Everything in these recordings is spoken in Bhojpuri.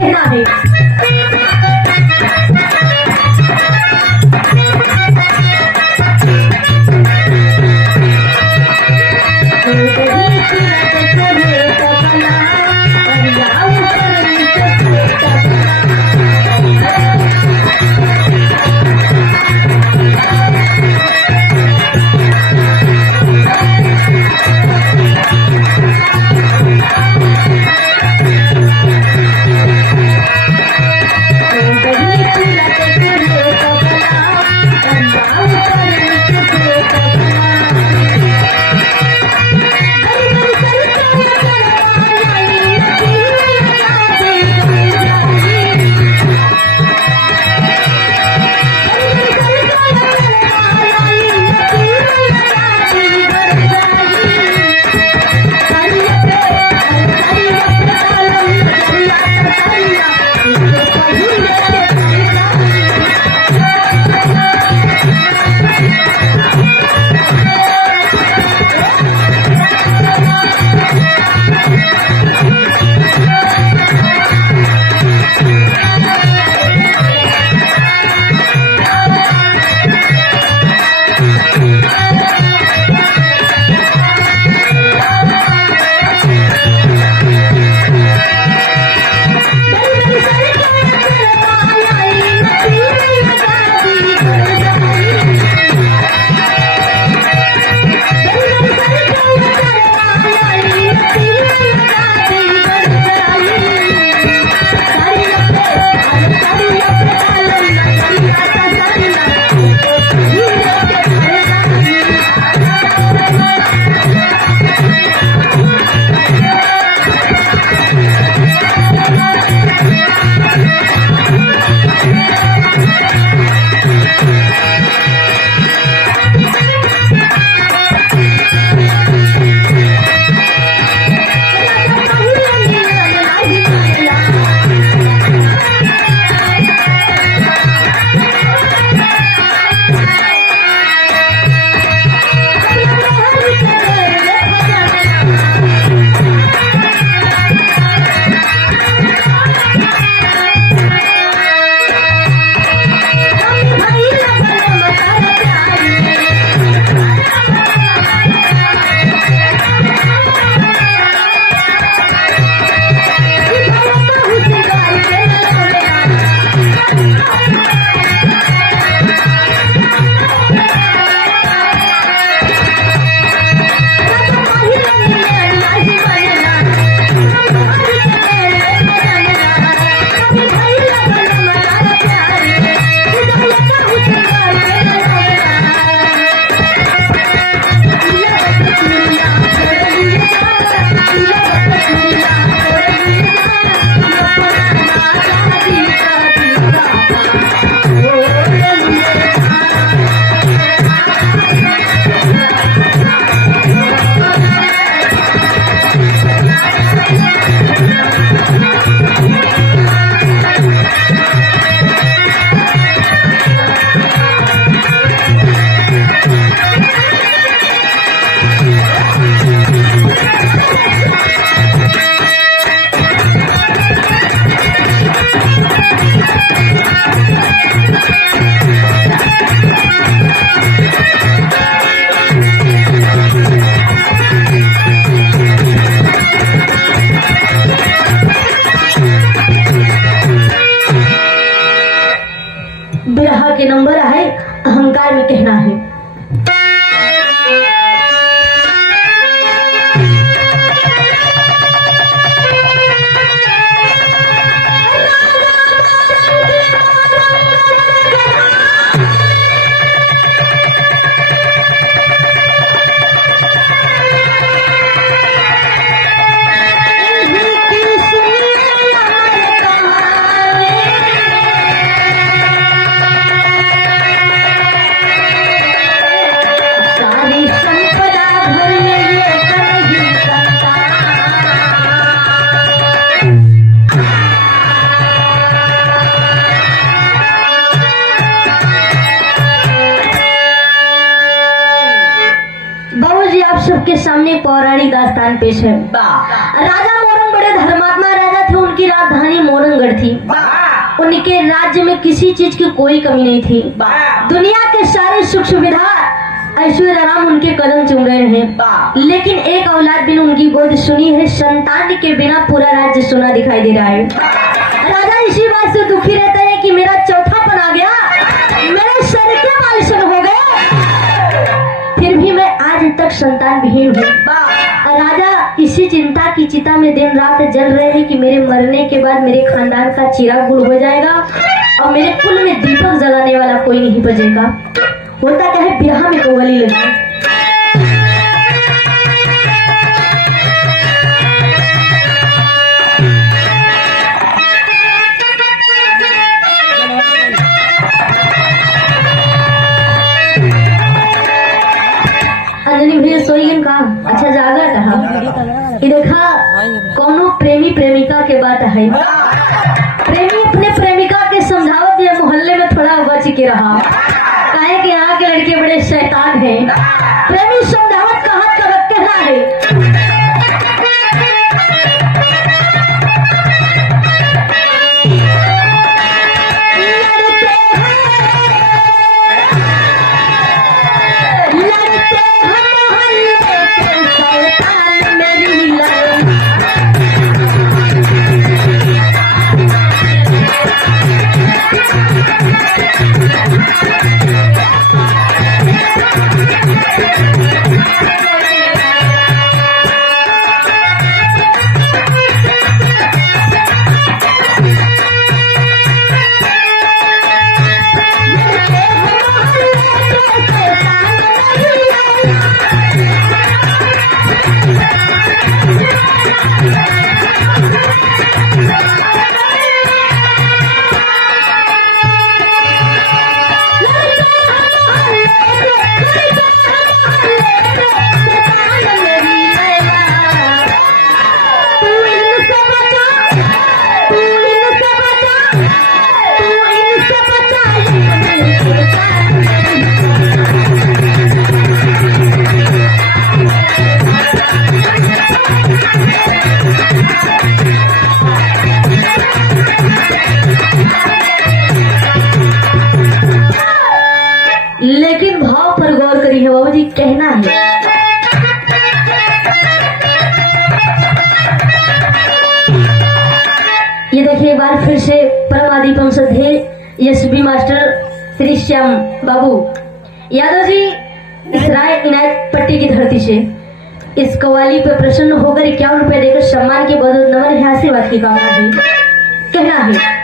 कहना है। बिरहा के नंबर है, अहंकार में कहना है। सबके सामने पौराणिक दास्तान पेश है। राजा मोरंग बड़े धर्मात्मा राजा थे, उनकी रात राजधानी मोरंगढ़ थी। उनके राज्य में किसी चीज की कोई कमी नहीं थी। दुनिया के सारे सुख सुविधा ऐश्वर्य राम उनके कदम चूम रहे हैं, लेकिन एक औलाद बिन उनकी गोद सुनी है। संतान के बिना पूरा राज्य सोना दिखाई दे रहा है। राजा इसी बात से दुखी रहते हैं कि मेरा चौथापन आ गया, मेरे सर के बाल सुन हो गए, फिर भी मैं आज तक संतान विहीन हूँ। राजा इसी चिंता की चिता में दिन रात जल रहे हैं कि मेरे मरने के बाद मेरे खानदान का चिराग गुल हो जाएगा और मेरे कुल में दीपक जलाने वाला कोई नहीं बचेगा। होता क्या है, ब्याह में कोवली लगी। अंजनी भैया सोई गन का अच्छा जागा था। ये देखा कौनो प्रेमी प्रेमिका के बात है। प्रेमी अपने प्रेमिका के समझावत या मोहल्ले में थोड़ा बच के रहा, काहे कि यहाँ के लड़के बड़े शैतान हैं। प्रेमी समझावत का हाथ का वक्त कहना है। लेकिन भाव पर गौर करी है बाबू जी, कहना है ये देखिए एक बार फिर से परम आदि पंसधे एसबी मास्टर श्री श्याम बाबू यादव जी इस राय इनायत पट्टी की धरती से इस कव्वाली पर प्रसन्न होकर 51 रुपए देकर सम्मान के बदौलत नमन है, आशीर्वाद की कामना है। कहना है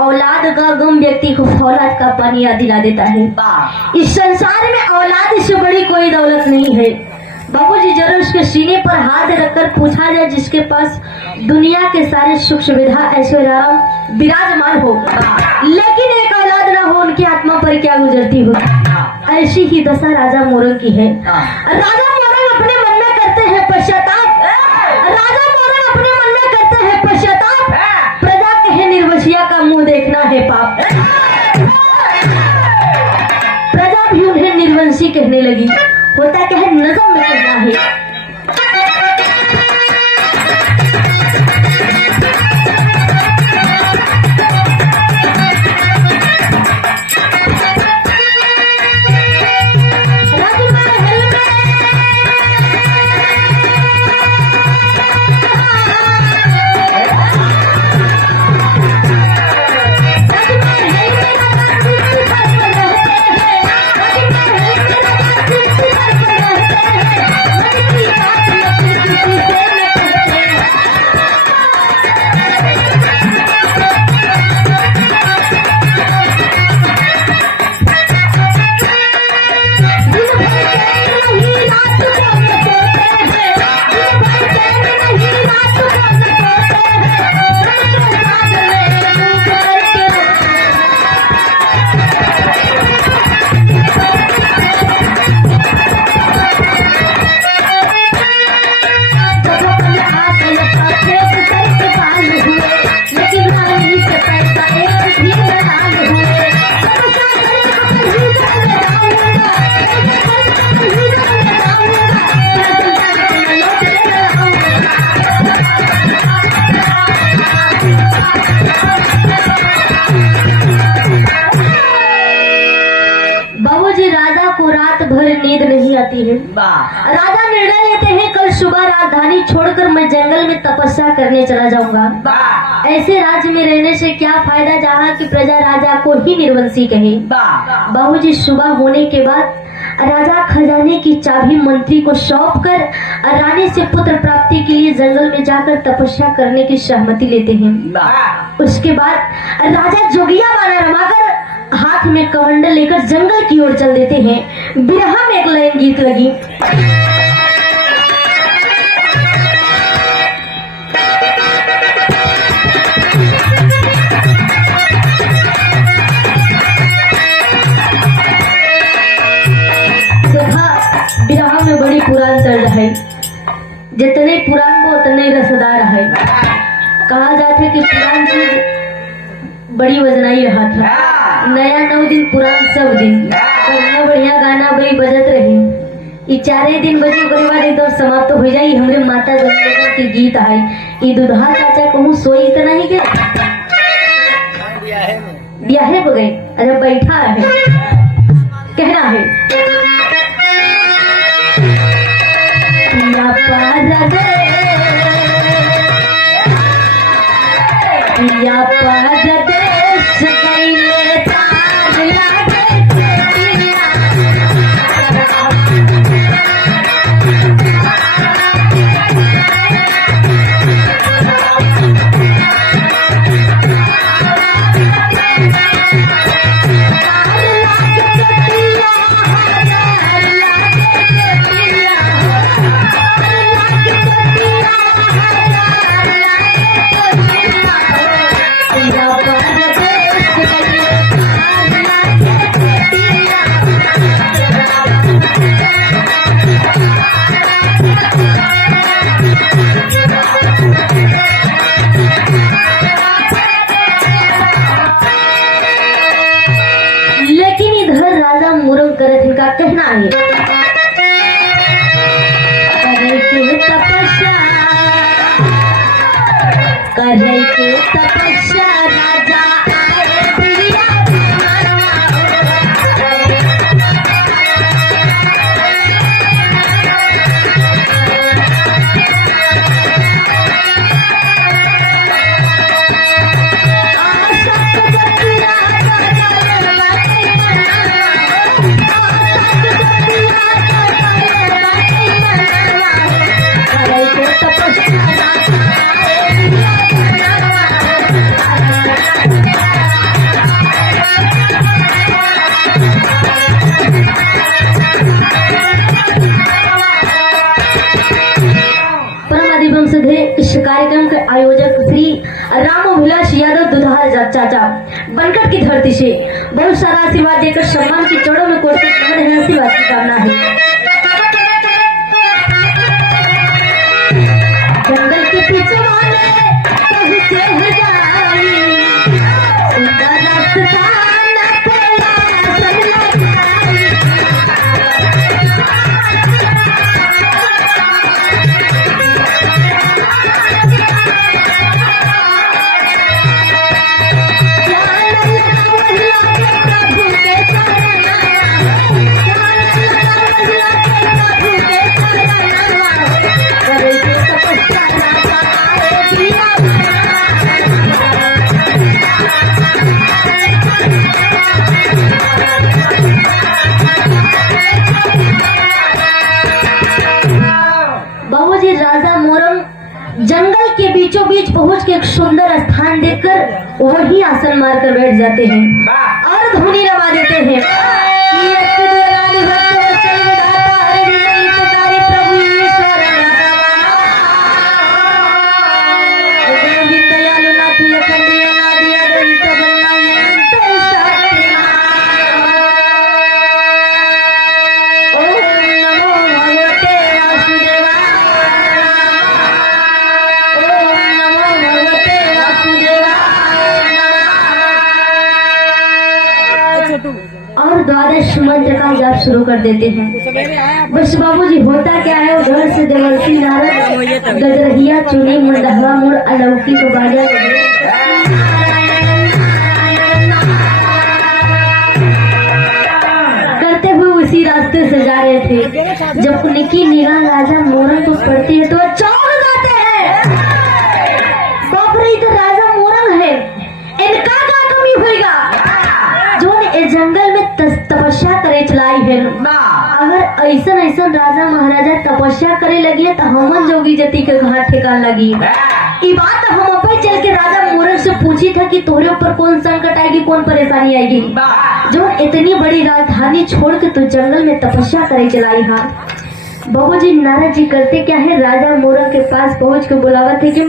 औलाद का गम व्यक्ति को औलाद का पानी याद दिला देता है। इस संसार में औलाद से बड़ी कोई दौलत नहीं है। बाबूजी जरूर उसके सीने पर हाथ रखकर पूछा जाए जिसके पास दुनिया के सारे सुख सुविधा ऐश्वर्य विराजमान हो, लेकिन एक औलाद न हो, उनकी आत्मा पर क्या गुजरती हो। ऐसी ही दशा राजा मोरंग की है। राजा मोरंग अपने मन में करते हैं पश्चाताप, राजा मोरंग अपने मन में करते हैं पश्चाताप। प्रजा कहे निर्वसिया का मुंह देखना है पाप। प्रजा भी उन्हें निर्वंशी कहने लगी। होता क्या है, नज़म में कहना है जाती है। राजा निर्णय लेते हैं कल सुबह राजधानी छोड़कर मैं जंगल में तपस्या करने चला जाऊंगा। ऐसे राज्य में रहने से क्या फायदा जहाँ की प्रजा राजा को ही निर्वंशी कहे। बाबूजी सुबह होने के बाद राजा खजाने की चाबी मंत्री को सौंप कर रानी से पुत्र प्राप्ति के लिए जंगल में जाकर तपस्या करने की सहमति लेते हैं। उसके बाद राजा जोगिया वाला रमाकर हाथ में कमंडल लेकर जंगल की ओर चल देते हैं। बिरहा में एक लाइन गीत लगी। बिरहा में बड़ी पुरान तर्ज है, जितने पुरान वो उतने रसदार है। कहा जाता है कि पुरान चीज बड़ी वजनाई रहा था। नया 9 दिन पुरान सब दिन बढ़िया बढ़िया गाना बड़ी बजत रही। 4 दिन बजे ओकरे बाद एकदम समाप्त हो जाई। हमरे माता जनता के गीत है ई दुधा चाचा कहूँ सोई इतना ही के ब्याहे हो गए। अरे बैठा है कहना है पिया परदेस गइले ताज लागे पिया। लेकिन इधर राजा मुरंग करत इनका कहना है करे के तपस्या राजा आए प्रिया इस कार्यक्रम के आयोजक श्री रामोभिलाष यादव दुधार चाचा बनकट की धरती से बहुत सारा आशीर्वाद देकर सम्मान की चौड़ों में कोटि आशीर्वाद की कामना है। जंगल के पीछे वाले पहुंचे हैं जाई, सुंदर रास्ता न पेला सब लगाई। बाबूजी राजा मोरंग जंगल के बीचों बीच पहुंच के एक सुंदर स्थान देखकर वही आसन मारकर बैठ जाते हैं और धुनी रमा देते हैं। और द्वादश मंत्र का जाप शुरू कर देते हैं। बस बाबूजी होता क्या है, उधर से देवर्षि नारद गजरहिया चुनी मुंडहवा मुड़ अलौकी को बाजा करते हुए इसी रास्ते से जा रहे थे। जब उनकी निगाह राजा मोरंग को पड़ती है तो वो चौंक जाते हैं। बाप रे, तो राजा मोरंग है, इनका क्या कमी होगा जो इस जंगल में तपस्या करे चलाई है। अगर ऐसा ऐसा राजा महाराजा तपस्या करे लगी तो हमन जोगी जति के घर ठिकान लगी। ये बात हम अपन चल के राजा मोरंग से पूछी था कि तोरे ऊपर कौन संकट आएगी, कौन परेशानी आएगी, जो इतनी बड़ी राजधानी छोड़ के तू जंगल में तपस्या करे चलाई। हाँ बाबूजी नाराज जी करते क्या है, राजा मोरंग के पास पहुंच के बुलावा थे कि